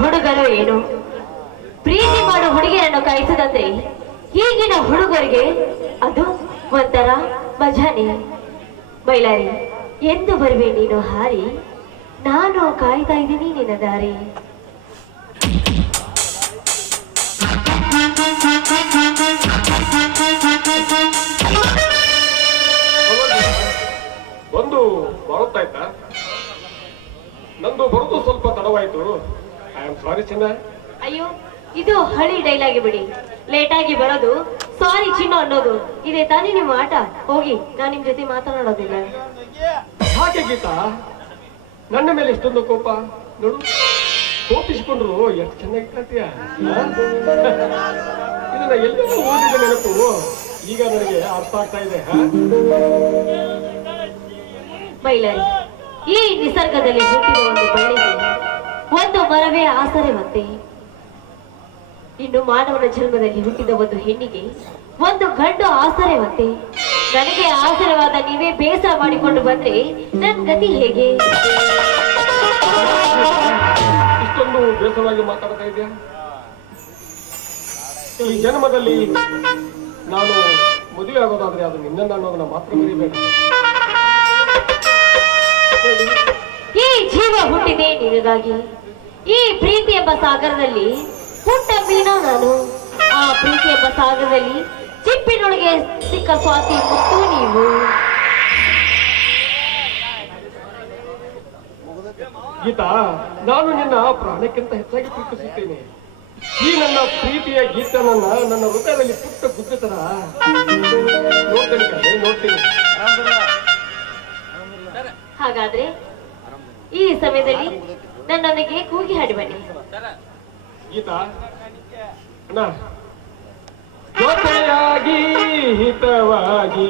ಹುಡುಗರು ಏನು ಪ್ರೀತಿ ಮಾಡೋ ಹುಡುಗಿಯರನ್ನು ಕಾಯಿಸದಂತೆ ಈಗಿನ ಹುಡುಗರಿಗೆ ಅದು ಒಂಥರ ಮಜಾನೆ. ಬೈಲಾರಿ, ಎಂದು ಬರುವೆ ನೀನು ಹಾರಿ, ನಾನು ಕಾಯ್ತಾ ಇದ್ದೀನಿ ನಿನ್ನ ದಾರಿ. ಒಂದು ಬರುತ್ತಾಯ್ತಾ? ನಂದು ಬರೋದು ಸ್ವಲ್ಪ ತಡವಾಯ್ತು. ಐ ಆಮ್ ಸಾರಿ ಚಿನ್ನ. ಅಯ್ಯೋ, ಇದು ಹಳಿ ಡೈಲಾಗಿ ಬಿಡಿ. ಲೇಟ್ ಆಗಿ ಬರೋದು ಸಾರಿ ಚಿನ್ನು ಅನ್ನೋದು ಇದೇ ತಾನೇ ನಿಮ್ಮ ಆಟ. ಹೋಗಿ, ನಾನು ನಿಮ್ ಜೊತೆ ಮಾತನಾಡೋದಿಲ್ಲ. ಹಾಗೆ ಗೀತಾ, ನನ್ನ ಮೇಲೆ ಎಷ್ಟೊಂದು ಕೋಪ ನೋಡು. ಕೋಪಿಸಿಕೊಂಡ್ರು ಎಷ್ಟು ಚೆನ್ನಾಗಿ ಕಾಣ್ತೀಯ. ಇದನ್ನ ಎಲ್ಲರೂ ಓದಿದ ನೆನಪು ಈಗ ನನಗೆ ಅರ್ಥ ಆಗ್ತಾ ಇದೆ. ಮೈಲಾರಿ, ಈ ನಿಸರ್ಗದಲ್ಲಿ ಹುಟ್ಟಿದ ಒಂದು ಬಳ್ಳಿಗೆ ಒಂದು ಮರವೇ ಆಸರೆವಂತೆ, ಇನ್ನು ಮಾನವನ ಜನ್ಮದಲ್ಲಿ ಹುಟ್ಟಿದ ಒಂದು ಹೆಣ್ಣಿಗೆ ಒಂದು ಗಂಡು ಆಸರೆವಂತೆ. ನನಗೆ ಆಸರವಾದ ನೀವೇ ಬೇಸರ ಮಾಡಿಕೊಂಡು ಬಂದ್ರೆ ನನ್ ಗತಿ ಹೇಗೆ? ಇಷ್ಟೊಂದು ಬೇಸರವಾಗಿ ಮಾತಾಡ್ತಾ ಇದೆಯಾ? ಈ ಜನ್ಮದಲ್ಲಿ ನಾನು ಮದುವೆ ಆಗೋದಾದ್ರೆ ಅದು ನಿನ್ನನ್ನ ಅನ್ನೋದನ್ನ ಮಾತ್ರ ಮರಿಬೇಡ. ಈ ಜೀವ ಹುಟ್ಟಿದೆ ನಿನಗಾಗಿ. ಈ ಪ್ರೀತಿ ಎಂಬ ಸಾಗರದಲ್ಲಿ ಪುಟ್ಟ ಮೀನ ನಾನು. ಆ ಪ್ರೀತಿ ಎಂಬ ಸಾಗರದಲ್ಲಿ ಚಿಪ್ಪಿನೊಳಗೆ ಸಿಕ್ಕ ಸ್ವಾತಿ ಮುತ್ತು ನೀವು. ಗೀತಾ, ನಾನು ನಿನ್ನ ಪ್ರಾಣಕ್ಕಿಂತ ಹೆಚ್ಚಾಗಿ ಪ್ರೀತಿಸುತ್ತೇನೆ. ಈ ನನ್ನ ಪ್ರೀತಿಯ ಗೀತನನ್ನ ನನ್ನ ಹೃದಯದಲ್ಲಿ ಪುಟ್ಟ ಗುದ್ದ ತರ ನೋಡ್ತೇನೆ. ಹಾಗಾದ್ರೆ ಈ ಸಮಯದಲ್ಲಿ ನನ್ನೊಂದಿಗೆ ಕೂಗಿ ಹಾಡಿ ಬನ್ನಿ. ಗೀತಾ ಅಣ್ಣ, ಜೊತೆಯಾಗಿ ಹಿತವಾಗಿ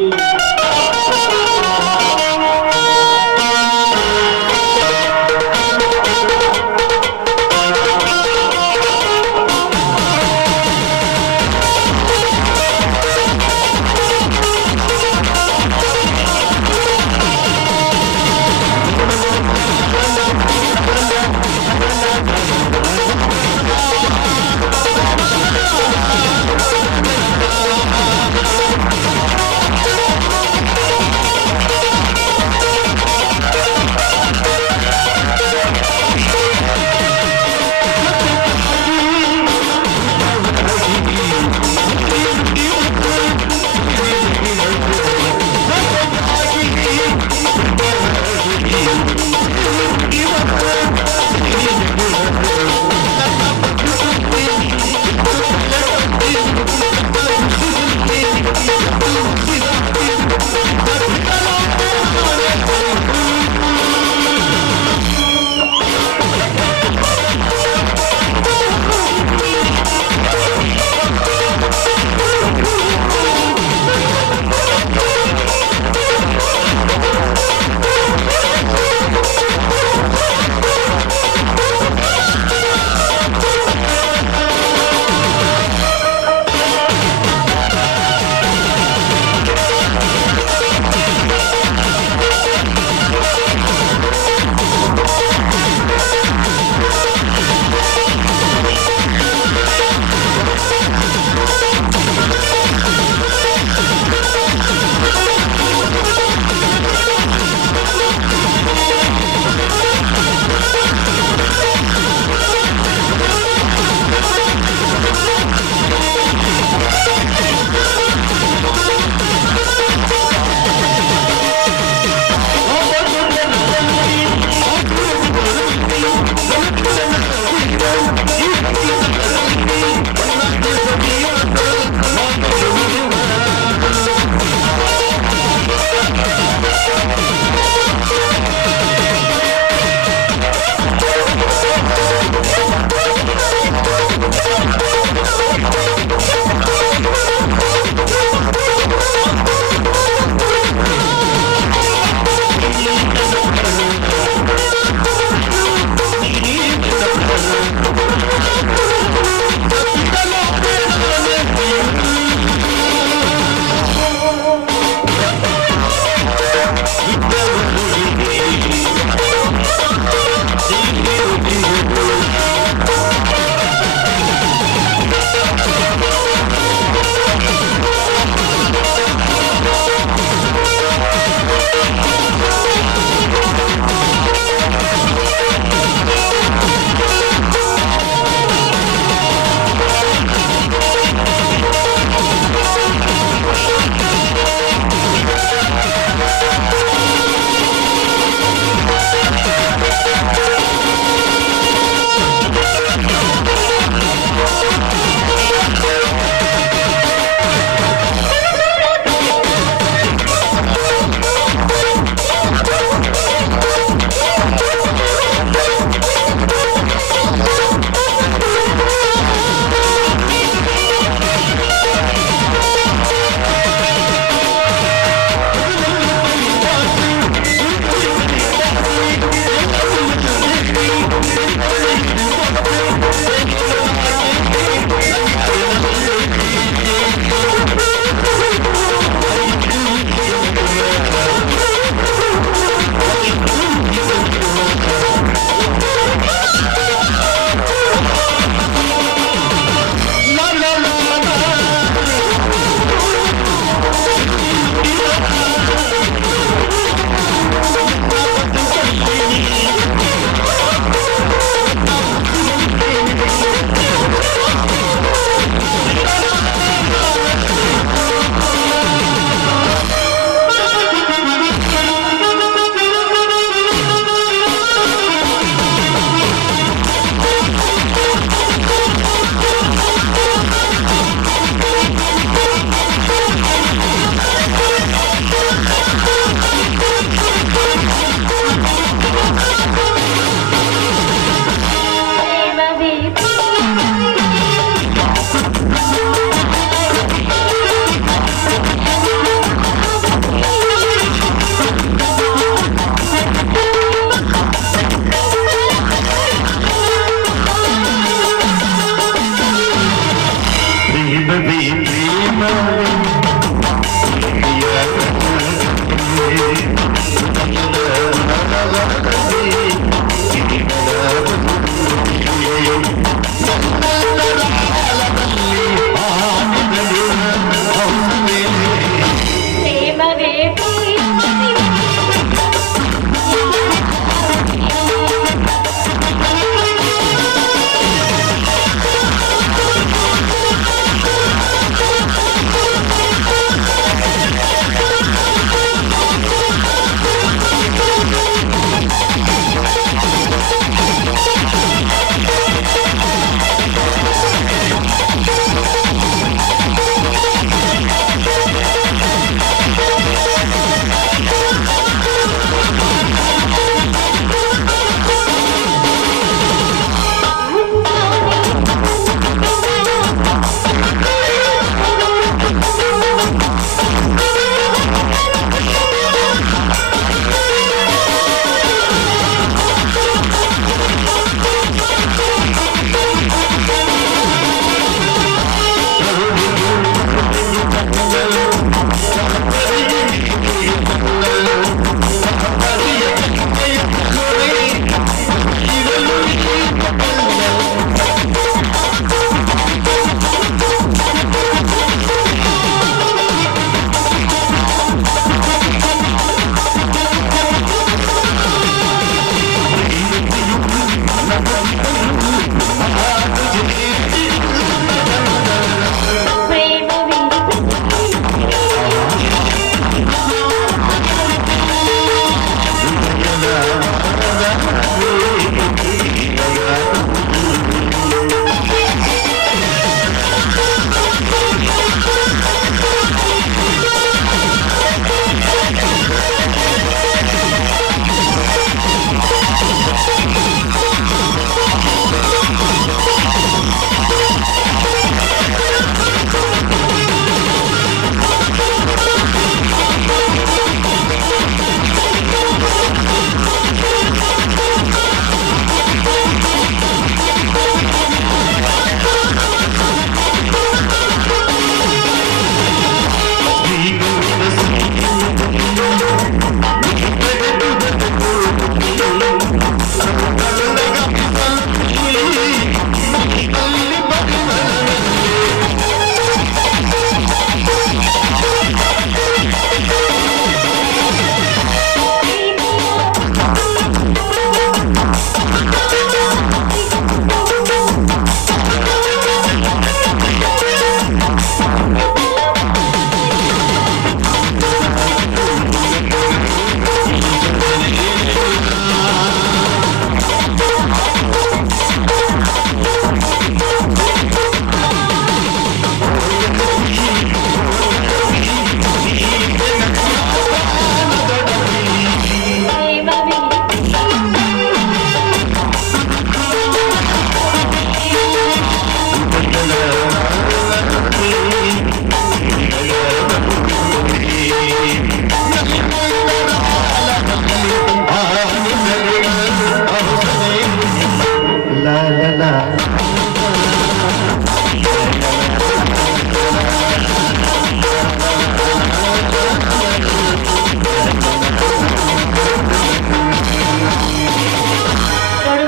ನೋಡು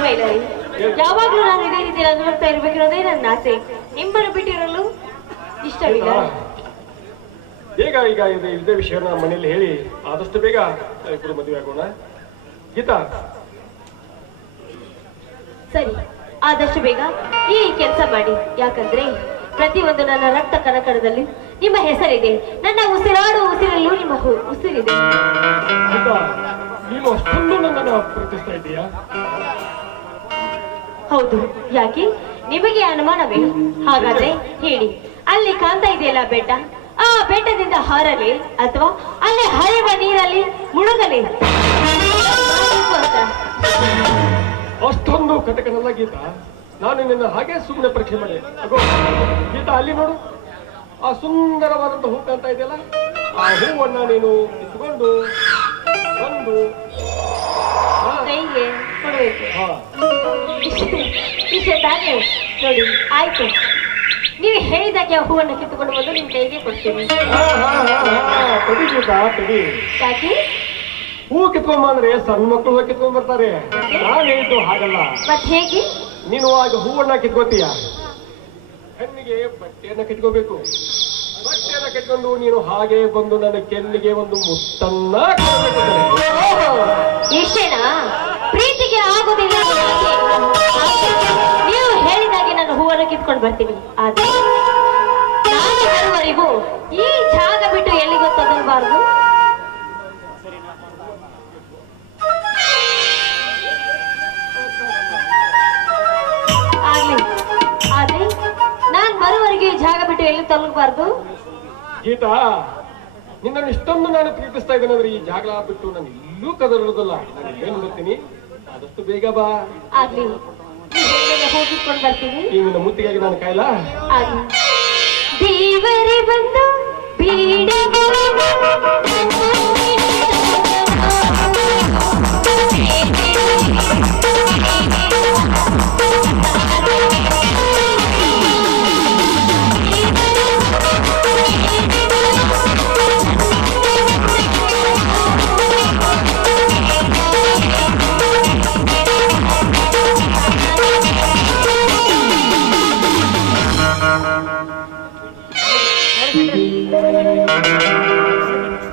ಮೈಲಾರಿ, ಯಾವಾಗ್ಲೂ ನಾನು ಇದೇ ರೀತಿ ನೋಡ್ತಾ ಇರ್ಬೇಕಿರೋದೇ ನನ್ನ ಆಸೆ. ನಿಮ್ಮನ್ನು ಬಿಟ್ಟಿರಲು ಇಷ್ಟವಿಲ್ಲ. ಬೇಗ ಈಗ ಇದೇ ವಿಷಯನ ಮನೆಯಲ್ಲಿ ಹೇಳಿ ಆದಷ್ಟು ಬೇಗ ಇಬ್ಬರು ಮದುವೆ ಆಗೋಣ. ಗೀತಾ, ಸರಿ, ಆದಷ್ಟು ಬೇಗ ಈ ಕೆಲಸ ಮಾಡಿ. ಯಾಕಂದ್ರೆ ಪ್ರತಿಯೊಂದು ನನ್ನ ರಕ್ತ ಕಣಕಣದಲ್ಲಿ ನಿಮ್ಮ ಹೆಸರಿದೆ. ನನ್ನ ಉಸಿರಾಡುವ ಉಸಿರಲ್ಲೂ ನಿಮ್ಮ ಉಸಿರಿದೆ. ಗೀತಾ, ನೀನು ಅಷ್ಟೊಂದು ನನ್ನನ್ನು ಪ್ರೀತಿಸ್ತಾ ಇದ್ದೀಯಾ? ಹೌದು. ಯಾಕೆ ನಿಮಗೆ ಅನುಮಾನವೇ? ಹಾಗಾದ್ರೆ ಹೇಳಿ, ಅಲ್ಲಿ ಕಾಣ್ತಾ ಇದೆಯಲ್ಲ ಬೆಟ್ಟ, ಆ ಬೆಟ್ಟದಿಂದ ಹಾರಲಿ ಅಥವಾ ಅಲ್ಲಿ ಹರಿಯುವ ನೀರಲ್ಲಿ ಮುಳುಗಲಿ? ಅಷ್ಟೊಂದು ಕಟಕನಲ್ಲ ಗೀತಾ. ನಾನು ನಿನ್ನ ಹಾಗೆ ಸುಮ್ಮನೆ ಪರೀಕ್ಷೆ ಮಾಡಿ. ಅಗೋ ಗೀತಾ, ಅಲ್ಲಿ ನೋಡು, ಆ ಸುಂದರವಾದಂತ ಹೂ ಕಾಣ್ತಾ ಇದೆಯಲ್ಲ, ಆ ಹೂವನ್ನ ನೀನು ಇಟ್ಕೊಂಡು ಬಂದು ಕೈಗೆ ಕೊಡಬೇಕು. ಹಾ, ಇಷ್ಟೇ ತಾನೇ? ನೋಡಿ, ಆಯ್ತು. ನೀವು ಹೇಳಿದಾಗೆ ಆ ಹೂವನ್ನು ಕಿತ್ತುಕೊಂಡು ಬಂದು ನಿಮ್ ಕೈಗೆ ಕೊಡ್ತೀನಿ. ತಡಿ ಗೀತಾ, ತಡಿ. ಯಾಕೆ? ಹೂ ಕಿತ್ಕೊಂಬಂದ್ರೆ ಸಣ್ಣ ಮಕ್ಕಳು ಕಿತ್ಕೊಂಡ್ ಬರ್ತಾರೆ. ನಾನು ಹೇಳಿದ್ದು ಹಾಗಲ್ಲ. ಮತ್ ಹೇಗೆ? ನೀನು ಆಗ ಹೂವನ್ನ ಕಿತ್ಕೋತೀಯ, ಹೆಣ್ಣಿಗೆ ಬಟ್ಟೆಯನ್ನ ಕಿತ್ಕೋಬೇಕು. ಬಟ್ಟೆಯನ್ನ ಕಿತ್ಕೊಂಡು ನೀನು ಹಾಗೆ ಬಂದು ನನ್ನ ಕೆನ್ನಿಗೆ ಒಂದು ಮುತ್ತನ್ನ ಕೊಡಬೇಕು. ಓಹೋ, ಇಷ್ಟೇನಾ? ಪ್ರೀತಿಗೆ ಆಗುದಿಲ್ಲ. ನೀವು ಹೇಳಿದಾಗೆ ನಾನು ಹೂವನ್ನು ಕಿತ್ಕೊಂಡು ಬರ್ತೀನಿ. ಆದ್ರೆ ನಾನು ಬರುವವರೆಗೂ ಈ ಜಾಗ ಬಿಟ್ಟು ಎಲ್ಲಿಗೋ ತೊದಲ್ಬಾರ್ದು. ಆಗ್ಲಿ, ಆದ್ರೆ ನಾನ್ ಬರುವವರೆಗೆ ಈ ಜಾಗ ಬಿಟ್ಟು ಎಲ್ಲಿ ತೊಲಗಬಾರ್ದು. ಗೀತಾ, ನಿನ್ನನ್ನು ಇಷ್ಟೊಂದು ನಾನು ಪ್ರೀತಿಸ್ತಾ ಇದ್ದೇನೆ ಅಂದ್ರೆ ಈ ಜಾಗ ಬಿಟ್ಟು ನಾನು ಇಲ್ಲೂ ಕದರೋದಲ್ಲ. ನಾನು ಏನು ಬರ್ತೀನಿ, ಆದಷ್ಟು ಬೇಗ ಬಾ. ಆಗ್ಲಿ, ಹೋಗಿಟ್ಕೊಂಡು ಬರ್ತೀನಿ. ಈ ನಿನ್ನ ಮುತ್ತಿಗಾಗಿ ನಾನು ಕಾಯಲ್ಲ. ಆಗ್ಲಿ. ದೇವರೇ ಬಂದು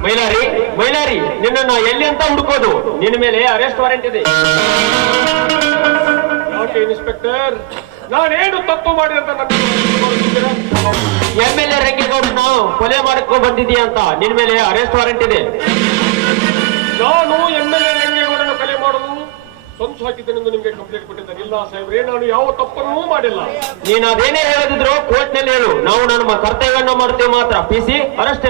ಮೈಲಾರಿ, ಮೈಲಾರಿ, ನಿನ್ನನ್ನು ಎಲ್ಲಿ ಅಂತ ಹುಡುಕೋದು? ನಿನ್ನ ಮೇಲೆ ಅರೆಸ್ಟ್ ವಾರೆಂಟ್ ಇದೆ. ಯಾಕೆ ಇನ್ಸ್ಪೆಕ್ಟರ್, ನಾನೇನು ತಪ್ಪು ಮಾಡಿ ಅಂತ MLA ರಂಗೇಗೌಡನ ಕೊಲೆ ಮಾಡಕ್ಕೋ ಬಂದಿದೀಯ ಅಂತ ನಿನ್ನ ಮೇಲೆ ಅರೆಸ್ಟ್ ವಾರೆಂಟ್ ಇದೆ. ನಾನು MLA ರಂಗೇಗೌಡನ ಕೊಲೆ ಮಾಡಲು ಸಂಚು ಹಾಕಿದ್ದೇನೆಂದು ನಿಮಗೆ ಕಂಪ್ಲೇಂಟ್ ಕೊಟ್ಟಿದ್ದೇನೆ. ಇಲ್ಲ ಸಾಹೇಬ್ರೆ, ನಾನು ಯಾವ ತಪ್ಪನ್ನೂ ಮಾಡಿಲ್ಲ. ನೀನು ಅದೇನೇ ಹೇಳದಿದ್ರು ಕೋರ್ಟ್ ನಲ್ಲಿ ಹೇಳು. ನಾವು ನಮ್ಮ ಕರ್ತವ್ಯವನ್ನು ಮಾಡ್ತೇವೆ ಮಾತ್ರ. PC arrest.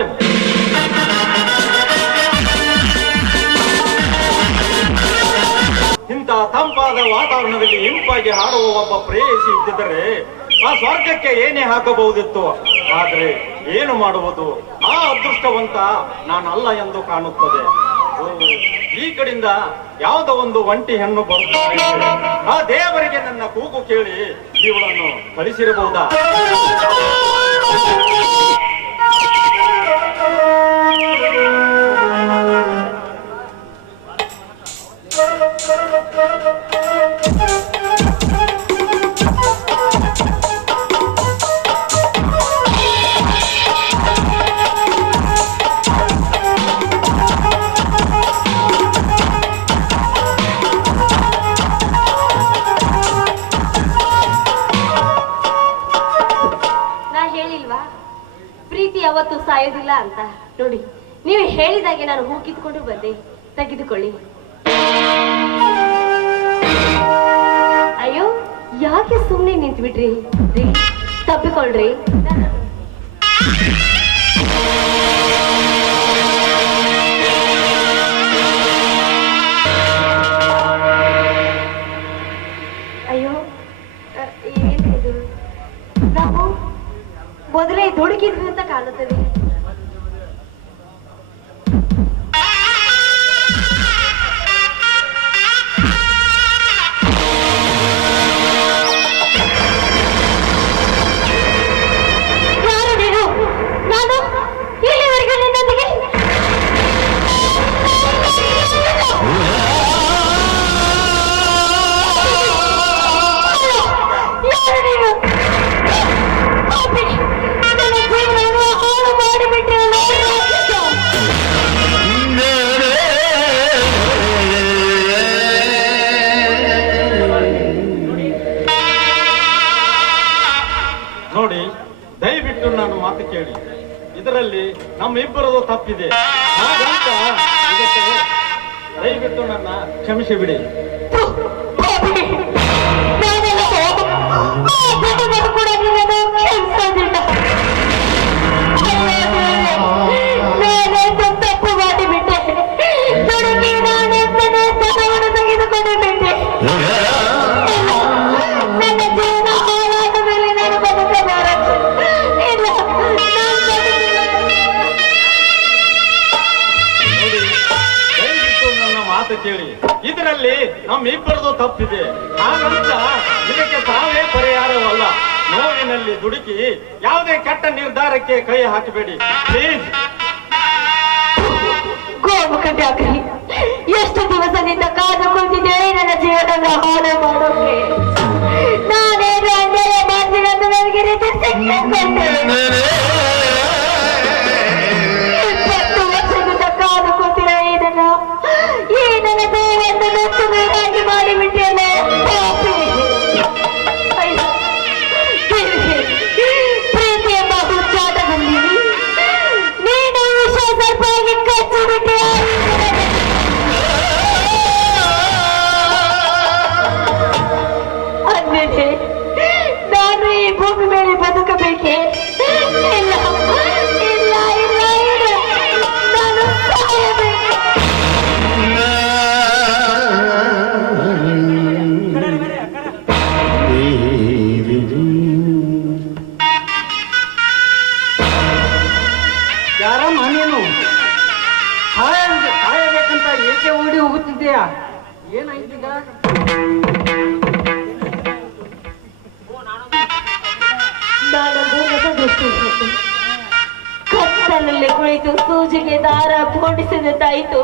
ಇಂಥ ತಂಪಾದ ವಾತಾವರಣದಲ್ಲಿ ಇಂಪಾಗಿ ಹಾಡುವ ಒಬ್ಬ ಪ್ರೇಯಸಿ ಇದ್ದಿದ್ದರೆ ಆ ಸ್ವರ್ಗಕ್ಕೆ ಏನೇ ಹಾಕಬಹುದಿತ್ತು. ಆದ್ರೆ ಏನು ಮಾಡುವುದು, ಆ ಅದೃಷ್ಟವಂತ ನಾನಲ್ಲ ಎಂದು ಕಾಣುತ್ತದೆ. ಈ ಕಡೆಯಿಂದ ಯಾವುದೋ ಒಂದು ಒಂಟಿ ಹೆಣ್ಣು ಬರುತ್ತದೆ. ಆ ದೇವರಿಗೆ ನನ್ನ ಕೂಗು ಕೇಳಿ ಇವಳನ್ನು ಕಳಿಸಿರಬಹುದಾ? ಪ್ರೀತಿ ಯಾವತ್ತೂ ಸಾಯೋದಿಲ್ಲ ಅಂತ. ನೋಡಿ, ನೀವು ಹೇಳಿದಾಗೆ ನಾನು ಹೂ ಕಿತ್ಕೊಂಡು ಬಂದೆ. ತೆಗೆದುಕೊಳ್ಳಿ. ಅಯ್ಯೋ, ಯಾಕೆ ಸುಮ್ಮನೆ ನಿಂತ್ಬಿಟ್ರಿ? ತಪ್ಪಿಕೊಳ್ರಿ. ಅಯ್ಯೋ, ಏನಿದು? ನಾವು ಮೊದಲೇ ದುಡುಕಿದ್ವಿ ಅಂತ ಕಾಣುತ್ತದೆ. ನೋಡಿ, ದಯವಿಟ್ಟು ನನ್ನ ಮಾತು ಕೇಳಿ. ಇದರಲ್ಲಿ ನಮ್ಮಿಬ್ಬರದು ತಪ್ಪಿದೆ. ಹಾಗಂತ ಇದಕ್ಕೆ ದಯವಿಟ್ಟು ನನ್ನ ಕ್ಷಮಿಸಿ ಬಿಡಿ. ತಪ್ಪು ಮಾಡಿಬಿಟ್ಟೆ. ತೆಗೆದುಕೊಂಡು ಬಿಟ್ಟೆ. ನನ್ನ ಜೀವನ ಹಾಳಾದ ಮೇಲೆ ನಾನು ಬದುಕಬಾರದು. ಇಲ್ಲ, ನೋಡಿ, ದಯವಿಟ್ಟು ನನ್ನ ಮಾತು ಕೇಳಿ. ಇದರಲ್ಲಿ ನಮ್ಮಿಬ್ಬರದು ತಪ್ಪಿದೆ. ಹಾಗಂತ ಇದಕ್ಕೆ ತಾವೇ ಪರಿಹಾರವಲ್ಲ. ನೋವಿನಲ್ಲಿ ದುಡುಕಿ ಯಾವುದೇ ಕೆಟ್ಟ ನಿರ್ಧಾರಕ್ಕೆ ಕೈ ಹಾಕಬೇಡಿ ಪ್ಲೀಸ್. ಗೋಮುಖ ಎಷ್ಟು ದಿವಸದಿಂದ ಕಾದು ಕುಂತಿದ್ದೆ ನನ್ನ ಜೀವನದ ಹಾಳು ಮಾಡೋಕೆ. ನಾನೇನು ಅನ್ಯಾಯ ಮಾಡ್ತೀನಿ ಅಂತ ನನಗೆ ರೀತಿ ಸಿಕ್ಕಿಕೊಂಡೆ. 20 ವರ್ಷದಿಂದ ಕಾದು ಕೂತಿರೋ ಇದನ್ನ ಈ ನನ್ನ ದೇಹವನ್ನು ನಷ್ಟು ಬೇರಾಗಿ ಮಾಡಿಬಿಟ್ಟಿಲ್ಲ. ಪ್ರೀತಿ ಎಂಬ ಹುಚ್ಚಾಟದಲ್ಲಿ ನೀನು ವಿಷ ಸರ್ಪಾಗಿ ಕಚ್ಚಿಬಿಟ್ಟೆ. ಅಂದ್ಮೇಲೆ ನಾನು ಈ ಭೂಮಿ ಮೇಲೆ ಬದುಕಬೇಕೆ? ಇಲ್ಲ ಇಲ್ಲ ಇಲ್ಲ ಇಲ್ಲ, ನಾನು ಸಾಯಬೇಕು. ಯಾರಮ್ಮ ನೀನು? ಸಾಯಬೇಕಂತ ಏಕೆ ಓಡಿ ಹೋಗುತ್ತಿದ್ದೀಯಾ? ಏನಾಯ್ತೀಗ? ನಾನೊಂದು ನಗದೃಷ್ಟಿ ಕತ್ತಲಲ್ಲಿ ಕುಳಿತು ಸೂಜಿಗೆ ದಾರ ಪೋಣಿಸಿದಂತಾಯಿತು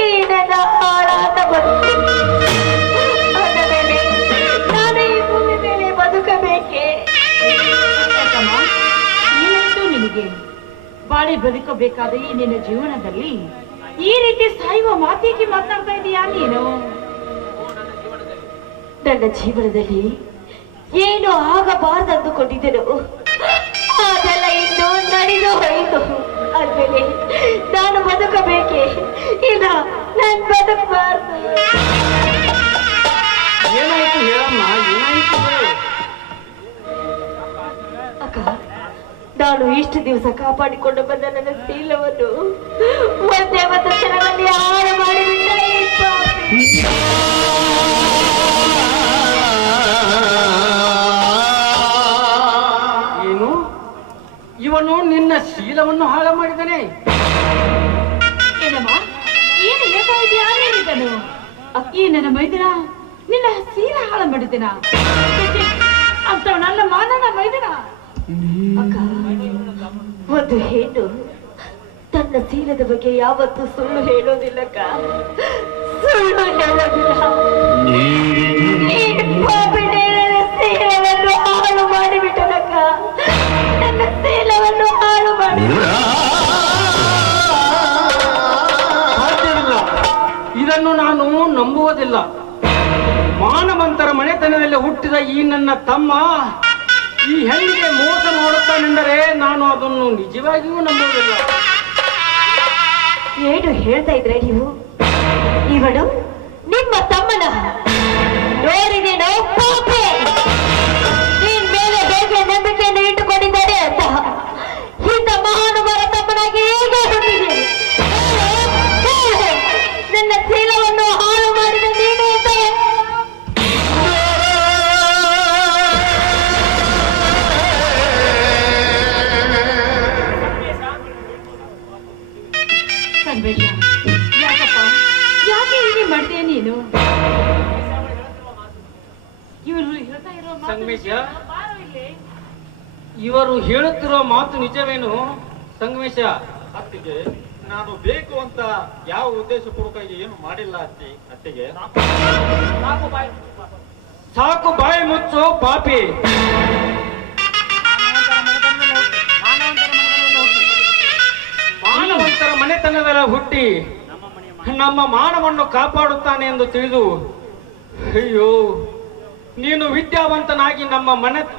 ಈ ನನ್ನ ಹಾಳಾದ ಬದುಕು. ಆದ ಮೇಲೆ ನಾನು ಈ ಭೂಮಿ ಮೇಲೆ ಬದುಕಬೇಕೆ? ಯಾಕಮ್ಮ, ಏನಂತೂ ನಿನಗೆ ಬಾಳಿ ಬದುಕಬೇಕಾದ ಈ ನಿನ್ನ ಜೀವನದಲ್ಲಿ ಈ ರೀತಿ ಸಾಯುವ ಮಾತಿಗೆ ಮಾತನಾಡ್ತಾ ಇದೀಯಾ ನೀನು? ನನ್ನ ಜೀವನದಲ್ಲಿ ಏನು ಆಗಬಾರ್ದಂದುಕೊಂಡಿದ್ದೆನು, ಅದೆಲ್ಲ ಇನ್ನು ನಡೆದು ಹೋಯಿತು. ಆದ್ಮೇಲೆ ನಾನು ಬದುಕಬೇಕೆ? ಇಲ್ಲ, ನಾನು ಬದುಕಬಾರ್ದು. ಏನಾಯ್ತು ಹೇಳಮ್ಮ, ಏನಾಯ್ತು? ಅಕ್ಕ, ನಾನು ಇಷ್ಟು ದಿವಸ ಕಾಪಾಡಿಕೊಂಡು ಬಂದ ನನ್ನ ಶೀಲವನ್ನು ಒಂದೇ ಒಂದು ಕ್ಷಣದಲ್ಲಿ ಹಾಳು ಮಾಡಿಬಿಟ್ಟ ಈ ಪಾಪಿ. ಏನು? ಇವನು ನಿನ್ನ ಶೀಲವನ್ನು ಹಾಳು ಮಾಡಿದನೆ? ಏನಮ್ಮ, ಏನು ಹೇಳ್ತಾ ಇದೀಯಾ ನೀನಿದನು? ಈ ನನ್ನ ಮೈದನ ನಿನ್ನ ಸೀಲ ಹಾಳು ಮಾಡಿದನ ಅಂತ ನನ್ನ ಮಾನನ ಮೈದನ. ಅಕ್ಕ, ಒಂದು ಹೆಣ್ಣು ತನ್ನ ಶೀಲದ ಬಗ್ಗೆ ಯಾವತ್ತೂ ಸುಳ್ಳು ಹೇಳೋದಿಲ್ಲಕ್ಕ, ಸುಳ್ಳು ಹೇಳೋದಿಲ್ಲ. ಈ ಪಾಪಿನೇ ನನ್ನ ಶೀಲವನ್ನು ಹಾಳು ಮಾಡಿಬಿಟ್ಟನಕ್ಕ, ನನ್ನ ಶೀಲವನ್ನು ಹಾಳು ಮಾಡಿ. ಸಾಧ್ಯವಿಲ್ಲ, ಇದನ್ನು ನಾನು ನಂಬುವುದಿಲ್ಲ. ಮಾನವಂತರ ಮನೆತನದಲ್ಲಿ ಹುಟ್ಟಿದ ಈ ನನ್ನ ತಮ್ಮ ಈ ಹೆಣ್ಣಿಗೆ ಮೋಸ ಮಾಡುತ್ತಾನೆಂದರೆ ನಾನು ಅದನ್ನು ನಿಜವಾಗಿಯೂ ನಂಬುವುದಿಲ್ಲ. ಏನು ಹೇಳ್ತಾ ಇದ್ರೆ ನೀವು? ಇವನು ನಿಮ್ಮ ತಮ್ಮನ ನೋಡಿದೇನೋ ಪಾಪೆ. ನಿನ್ ಮೇಲೆ ಹೇಗೆ ನಂಬಿಕೆಯನ್ನು ಇಟ್ಟುಕೊಂಡಿದ್ದಾರೆ ಅಂತ ಇಂಥ ಮಹಾನುಭಾವ ತಮ್ಮನಾಗಿ ಹೇಗೆ ಹುಟ್ಟಿದೆ? ನನ್ನ ಶೀಲವನ್ನು ಹಾಳು ಮಾಡಿದ ನೀನು ಅಂತ. ಸಂದೇಶ, ಯಾಕಪ್ಪ, ಯಾಕೆ ಹೀಗೆ ಮಾಡ್ತೀಯ ನೀನು? ಇವರು ಹೇಳ್ತಾ ಇರೋ ಮಾತು ಸಂಗಮೇಶ, ಬಾರೋ ಇಲ್ಲಿ. ಇವರು ಹೇಳುತ್ತಿರುವ ಮಾತು ನಿಜವೇನು? ಸಂಗಮೇಶ, ಅತ್ತಿಗೆ, ನಾನು ಬೇಕು ಅಂತ ಯಾವ ಉದ್ದೇಶಪೂರ್ವಕವಾಗಿ ಏನು ಮಾಡಿಲ್ಲ ಅತ್ತಿಗೆ. ಸಾಕು ಬಾಯಿ ಮುಚ್ಚು ಪಾಪಿ. ಮಾನವಂತರ ಮನೆತನದಲ್ಲಿ ಹುಟ್ಟಿ ನಮ್ಮ ಮಾನವನ್ನು ಕಾಪಾಡುತ್ತಾನೆ ಎಂದು ತಿಳಿದು ಅಯ್ಯೋ ನೀನು ವಿದ್ಯಾವಂತನಾಗಿ ನಮ್ಮ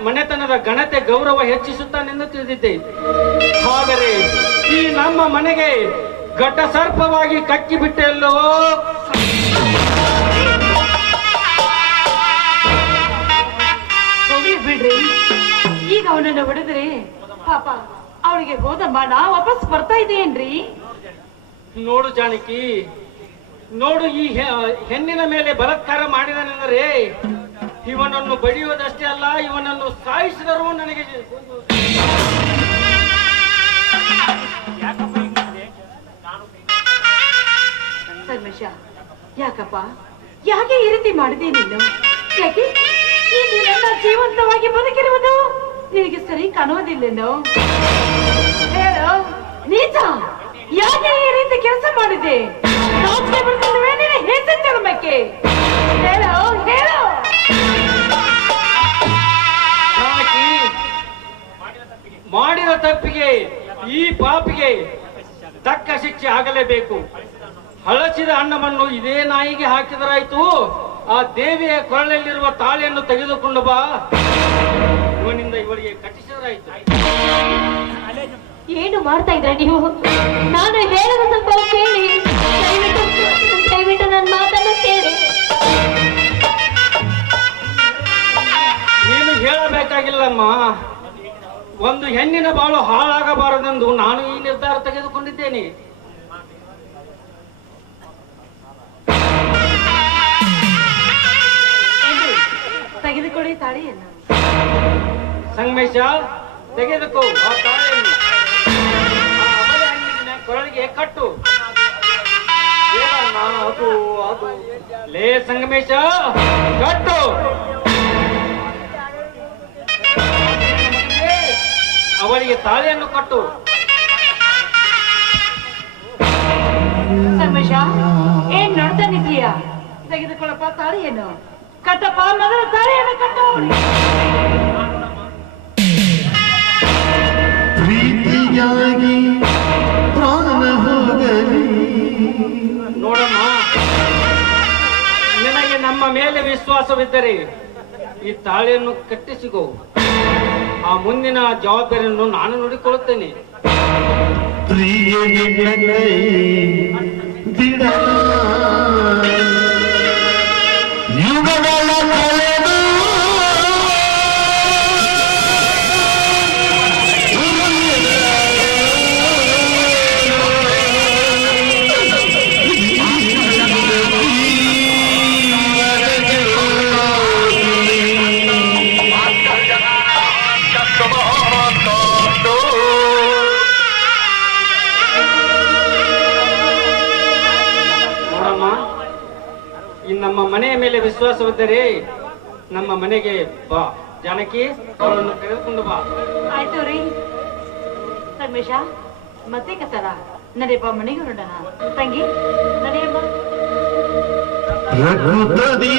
ಮನೆತನದ ಘನತೆ ಗೌರವ ಹೆಚ್ಚಿಸುತ್ತಾನೆಂದು ತಿಳಿದಿದ್ದೆ. ಆದರೆ ಈ ನಮ್ಮ ಮನೆಗೆ ಘಟ ಸರ್ಪವಾಗಿ ಕಕ್ಕಿಬಿಟ್ಟೆಲ್ಲೋ. ಹೋಗಿ ಬಿಡ್ರಿ, ಈಗ ಅವನನ್ನು ಹೊಡೆದ್ರೆ ಪಾಪ ಅವಳಿಗೆ ಹೋದ ಮಾಡ ವಾಪಸ್ ಬರ್ತಾ ಇದೆಯೇನ್ರಿ? ನೋಡು ಜಾನಕಿ, ನೋಡು, ಈ ಹೆಣ್ಣಿನ ಮೇಲೆ ಬಲಾತ್ಕಾರ ಮಾಡಿದನೆಂದರೆ ಇವನನ್ನು ಬಡಿಯುವುದಷ್ಟೇ ಅಲ್ಲ, ಇವನನ್ನು ಸಾಯಿಸಿದರೂ ನನಗೆ ಸಂಗಮೇಶ, ಯಾಕಪ್ಪ ಯಾಕೆ ಈ ರೀತಿ ಮಾಡಿದೆ ನೀನು? ಯಾಕೆ ಈ ನೀನೆಲ್ಲ ಜೀವಂತವಾಗಿ ಬದುಕಿರುವುದು ನಿನಗೆ ಸರಿ ಕಾಣುವುದಿಲ್ಲೇನೋ? ಹೇಳು ನೀಚ, ಯಾಕೆ ಈ ರೀತಿ ಕೆಲಸ ಮಾಡಿದೆ? ನಾಚಿಕೆ ಬರ್ತಲ್ವೇ ನಿನ್ನ ಹೆಸರು ಜನ್ಮಕ್ಕೆ? ಹೇಳು ಹೇಳು. ಜಾನಕಿ, ಮಾಡಿದ ತಪ್ಪಿಗೆ ಈ ಪಾಪಿಗೆ ತಕ್ಕ ಶಿಕ್ಷೆ ಆಗಲೇಬೇಕು. ಹಳಸಿದ ಅನ್ನವನ್ನು ಇದೇ ನಾಯಿಗೆ ಹಾಕಿದರಾಯ್ತು. ಆ ದೇವಿಯ ಕೊರಳಲ್ಲಿರುವ ತಾಳಿಯನ್ನು ತೆಗೆದುಕೊಂಡು ಬಾ, ಇವನಿಂದ ಇವಳಿಗೆ ಕಟ್ಟಿಸಿದರಾಯ್ತು. ಏನು ಮಾಡ್ತಾ ಇದ್ರ ನೀವು? ನಾನು ಹೇಳೋದು ಸ್ವಲ್ಪ ಕೇಳಿ, ದಯವಿಟ್ಟು ನನ್ನ ಮಾತನ್ನು ಕೇಳಿ. ನೀನು ಹೇಳಬೇಕಾಗಿಲ್ಲಮ್ಮ. ಒಂದು ಹೆಣ್ಣಿನ ಬಾಳು ಹಾಳಾಗಬಾರದೆಂದು ನಾನು ಈ ನಿರ್ಧಾರ ತೆಗೆದುಕೊಂಡಿದ್ದೇನೆ. ತೆಗೆದುಕೊಳ್ಳಿ ತಾಳಿಯನ್ನು. ಸಂಗಮೇಶ, ತೆಗೆದುಕೋ ಆ ತಾಳಿಯನ್ನು. ಆ ಅಬಲೆ ಹೆಣ್ಣಿನ ಕೊರಳಿಗೆ ಕಟ್ಟು. ಏನಣ್ಣ ಅದು ಅದು ಲೇ ಸಂಗಮೇಶ, ಕಟ್ಟು. ಅವಳಿಗೆ ತಾಳಿಯನ್ನು ಕಟ್ಟು. ಸಂಗಮೇಶ, ಏನ್ ನೋಡ್ತಾ ನಿದ್ದೀಯಾ? ತೆಗೆದುಕೊಳ್ಳಪ್ಪ ತಾಳಿಯನ್ನು. ಕಟ್ಟಪ್ಪ, ಮೊದಲ ತಾಳಿಯನ್ನು ಕಟ್ಟು. ಪ್ರೀತಿಯಾಗಿ ಪ್ರಾಣ ಹೋಗಲಿ. ನೋಡಮ್ಮ, ನಿನಗೆ ನಮ್ಮ ಮೇಲೆ ವಿಶ್ವಾಸವಿದ್ದರೆ ಈ ತಾಳಿಯನ್ನು ಕಟ್ಟಿಸಿಕೋ. ಆ ಮುಂದಿನ ಜವಾಬ್ದಾರಿಯನ್ನು ನಾನು ನೋಡಿಕೊಳ್ಳುತ್ತೇನೆ. ಪ್ರಿಯ ನಿನ್ನ ಕೈ ಬಿಡಲ ಯುಗಗಳ ಕಳೆದು ನೋಡಮ್ಮ, ಈ ನಮ್ಮ ಮನೆಯ ಮೇಲೆ ವಿಶ್ವಾಸವಿದ್ದರೆ ನಮ್ಮ ಮನೆಗೆ ಬಾ. ಜಾನಕಿ, ಅವಳನ್ನು ತೆಗೆದುಕೊಂಡು ಬಾ. ಆಯ್ತು ರೀ ಸಂಗಮೇಶ, ಮತ್ತೆ ಕತ್ತರ ನಡೆಯಪ್ಪ, ಮನೆಗೆ ಹೊರಡೋಣ. ತಂಗಿ ನಡೆಯಮ್ಮ. ರಘುಪತಿ